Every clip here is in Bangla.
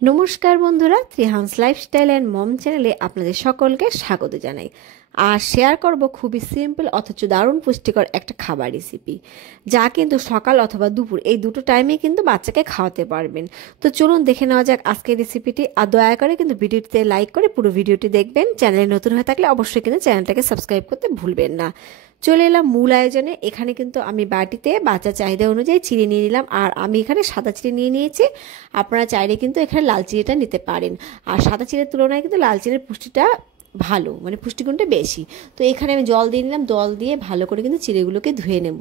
নমস্কার বন্ধুরা, ত্রিহান্স লাইফস্টাইল অ্যান্ড মম চ্যানেলে আপনাদের সকলকে স্বাগত জানাই। আর শেয়ার করব খুবই সিম্পল অথচ দারুণ পুষ্টিকর একটা খাবার রেসিপি, যা কিন্তু সকাল অথবা দুপুর এই দুটো টাইমে কিন্তু বাচ্চাকে খাওয়াতে পারবেন। তো চলুন দেখে নেওয়া যাক আজকের রেসিপিটি। আর দয়া করে কিন্তু ভিডিওটিতে লাইক করে পুরো ভিডিওটি দেখবেন। চ্যানেলে নতুন হয়ে থাকলে অবশ্যই কিন্তু চ্যানেলটাকে সাবস্ক্রাইব করতে ভুলবেন না। চলে এলাম মূল আয়োজনে। এখানে কিন্তু আমি বাটিতে বাচ্চার চাহিদা অনুযায়ী চিড়ে নিয়ে নিলাম, আর আমি এখানে সাদা চিড়ে নিয়ে নিয়েছি। আপনারা চাইলে কিন্তু এখানে লাল চিড়েটা নিতে পারেন। আর সাদা চিড়ের তুলনায় কিন্তু লাল চিড়ের পুষ্টিটা ভালো, মানে পুষ্টিগুণটা বেশি। তো এখানে আমি জল দিয়ে নিলাম, জল দিয়ে ভালো করে কিন্তু চিড়েগুলোকে ধুয়ে নেব।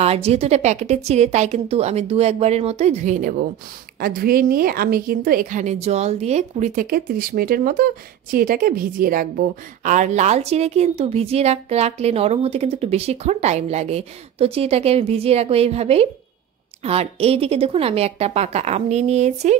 আর যেহেতু এটা প্যাকেটের চিড়ে, তাই কিন্তু আমি একবারের মতোই ধুয়ে নেব। আর ধুয়ে নিয়ে আমি কিন্তু এখানে জল দিয়ে 20 থেকে 30 মিনিটের মতো চিড়েটাকে ভিজিয়ে রাখবো। আর লাল চিড়ে কিন্তু ভিজিয়ে রাখলে নরম হতে কিন্তু একটু বেশিক্ষণ টাইম লাগে। তো চিড়েটাকে আমি ভিজিয়ে রাখবো এইভাবেই। আর এই দিকে দেখুন, আমি একটা পাকা আম নিয়ে নিয়েছি।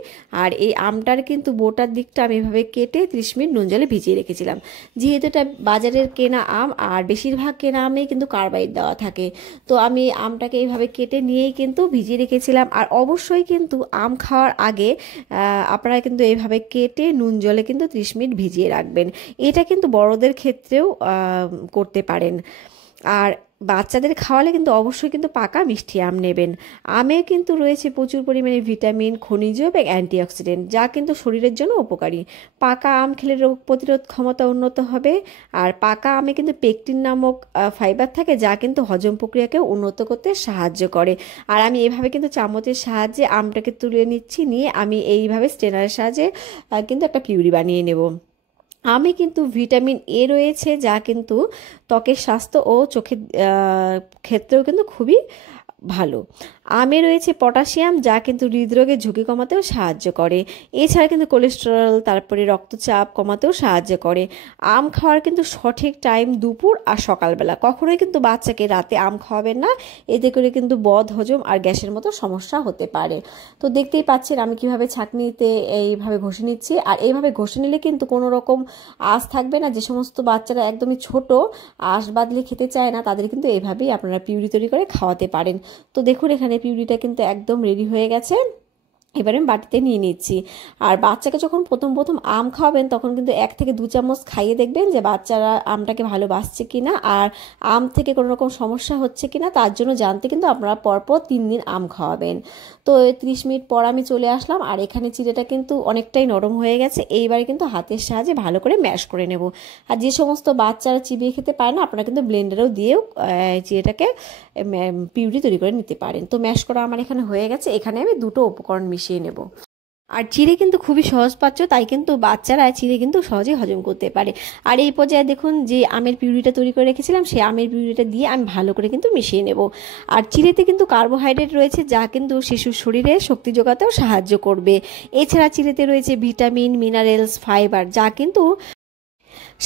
আর এই আমটার কিন্তু বোটার দিকটা আমি এভাবে কেটে 30 মিনিট নুন জলে ভিজিয়ে রেখেছিলাম। যেহেতু এটা বাজারের কেনা আম, আর বেশিরভাগ কেনা আমেই কিন্তু কার্বাইড দেওয়া থাকে, তো আমি আমটাকে এইভাবে কেটে নিয়েই কিন্তু ভিজিয়ে রেখেছিলাম। আর অবশ্যই কিন্তু আম খাওয়ার আগে আপনারা কিন্তু এইভাবে কেটে নুন জলে কিন্তু 30 মিনিট ভিজিয়ে রাখবেন। এটা কিন্তু বড়দের ক্ষেত্রেও করতে পারেন। আর বাচ্চাদের খাওয়ালে কিন্তু অবশ্যই কিন্তু পাকা মিষ্টি আম নেবেন। আমে কিন্তু রয়েছে প্রচুর পরিমাণে ভিটামিন, খনিজ এবং অ্যান্টিঅক্সিডেন্ট, যা কিন্তু শরীরের জন্য উপকারী। পাকা আম খেলে রোগ প্রতিরোধ ক্ষমতা উন্নত হবে। আর পাকা আমে কিন্তু পেকটিন নামক ফাইবার থাকে, যা কিন্তু হজম প্রক্রিয়াকে উন্নত করতে সাহায্য করে। আর আমি এভাবে কিন্তু চামচের সাহায্যে আমটাকে তুলে নিচ্ছি, নিয়ে আমি এইভাবে স্ট্রেনারের সাহায্যে কিন্তু একটা পিউরি বানিয়ে নেব। আমে কিন্তু ভিটামিন এ রয়েছে, যা কিন্তু ত্বকের স্বাস্থ্য ও চোখের ক্ষেত্রেও কিন্তু খুবই ভালো। আমে রয়েছে পটাশিয়াম, যা কিন্তু হৃদরোগের ঝুঁকি কমাতেও সাহায্য করে। এছাড়া কিন্তু কোলেস্টেরল, তারপরে রক্তচাপ কমাতেও সাহায্য করে। আম খাওয়ার কিন্তু সঠিক টাইম দুপুর আর সকালবেলা। কখনোই কিন্তু বাচ্চাকে রাতে আম খাওয়াবেন না, এতে করে কিন্তু বদ হজম আর গ্যাসের মতো সমস্যা হতে পারে। তো দেখতেই পাচ্ছেন আমি কিভাবে ছাঁকনিতে এইভাবে ঘষে নিচ্ছি। আর এইভাবে ঘষে নিলে কিন্তু কোনো রকম আঁশ থাকবে না। যে সমস্ত বাচ্চারা একদমই ছোট, আঁশ বাদলে খেতে চায় না, তাদের কিন্তু এইভাবেই আপনারা পিউরি তৈরি করে খাওয়াতে পারেন। তো দেখুন, এখানে পিউরিটা কিন্তু একদম রেডি হয়ে গেছে। এবারে আমি বাটিতে নিয়ে নিচ্ছি। আর বাচ্চাকে যখন প্রথম প্রথম আম খাওয়াবেন, তখন কিন্তু 1 থেকে 2 চামচ খাইয়ে দেখবেন যে বাচ্চারা আমটাকে ভালোবাসছে কিনা, আর আম থেকে কোনো রকম সমস্যা হচ্ছে কিনা। তার জন্য জানতে কিন্তু আপনারা পরপর 3 দিন আম খাওয়াবেন। তো 30 মিনিট পর আমি চলে আসলাম, আর এখানে চিড়েটা কিন্তু অনেকটাই নরম হয়ে গেছে। এইবারে কিন্তু হাতের সাহায্যে ভালো করে ম্যাশ করে নেব। আর যে সমস্ত বাচ্চারা চিবিয়ে খেতে পারে না, আপনারা কিন্তু ব্লেন্ডারেও দিয়েও চিড়েটাকে পিউরি তৈরি করে নিতে পারেন। তো ম্যাশ করা আমার এখানে হয়ে গেছে। এখানে আমি 2টো উপকরণ মিশিয়ে নেব। আর চিড়ে কিন্তু খুবই সহজ পাচ্য, তাই কিন্তু বাচ্চারা চিড়ে কিন্তু সহজেই হজম করতে পারে। আর এই পর্যায়ে দেখুন, যে আমের পিউরিটা তৈরি করে রেখেছিলাম, সেই আমের পিউরিটা দিয়ে আমি ভালো করে কিন্তু মিশিয়ে নেব। আর চিড়েতে কিন্তু কার্বোহাইড্রেট রয়েছে, যা কিন্তু শিশুর শরীরে শক্তি যোগাতেও সাহায্য করবে। এছাড়া চিড়েতে রয়েছে ভিটামিন, মিনারেলস, ফাইবার, যা কিন্তু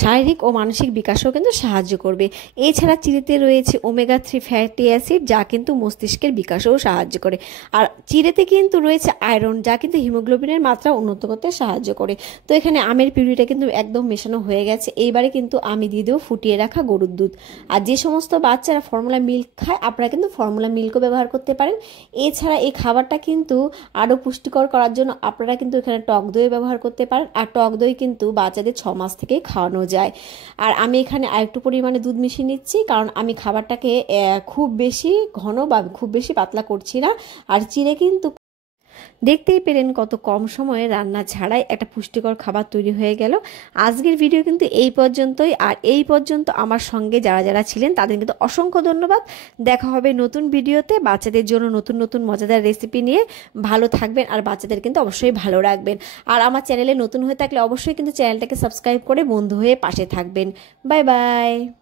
শারীরিক ও মানসিক বিকাশেও কিন্তু সাহায্য করবে। এছাড়া চিড়েতে রয়েছে ওমেগা 3 ফ্যাটি অ্যাসিড, যা কিন্তু মস্তিষ্কের বিকাশেও সাহায্য করে। আর চিড়েতে কিন্তু রয়েছে আয়রন, যা কিন্তু হিমোগ্লোবিনের মাত্রা উন্নত করতে সাহায্য করে। তো এখানে আমের পিউরিটা কিন্তু একদম মেশানো হয়ে গেছে। এইবারে কিন্তু আমি দিয়ে দেবো ফুটিয়ে রাখা গরুর দুধ। আর যে সমস্ত বাচ্চারা ফর্মুলা মিল্ক খায়, আপনারা কিন্তু ফর্মুলা মিল্কও ব্যবহার করতে পারেন। এছাড়া এই খাবারটা কিন্তু আরও পুষ্টিকর করার জন্য আপনারা কিন্তু এখানে টক দই ব্যবহার করতে পারেন। আর টক দই কিন্তু বাচ্চাদের 6 মাস থেকেই খাওয়ানো যায়। আর আমি এখানে আরেকটু পরিমাণে দুধ মিশিয়ে নিচ্ছি, কারণ আমি খাবারটাকে খুব বেশি ঘন বা খুব বেশি পাতলা করছি না। আর চিড়ে কিন্তু দেখতেই পেলেন কত কম সময়ে রান্না ছাড়াই একটা পুষ্টিকর খাবার তৈরি হয়ে গেল। আজকের ভিডিও কিন্তু এই পর্যন্তই। আর এই পর্যন্ত আমার সঙ্গে যারা যারা ছিলেন, তাদের কিন্তু অসংখ্য ধন্যবাদ। দেখা হবে নতুন ভিডিওতে বাচ্চাদের জন্য নতুন নতুন মজাদার রেসিপি নিয়ে। ভালো থাকবেন, আর বাচ্চাদের কিন্তু অবশ্যই ভালো রাখবেন। আর আমার চ্যানেলে নতুন হয়ে থাকলে অবশ্যই কিন্তু চ্যানেলটাকে সাবস্ক্রাইব করে বন্ধু হয়ে পাশে থাকবেন। Bye bye.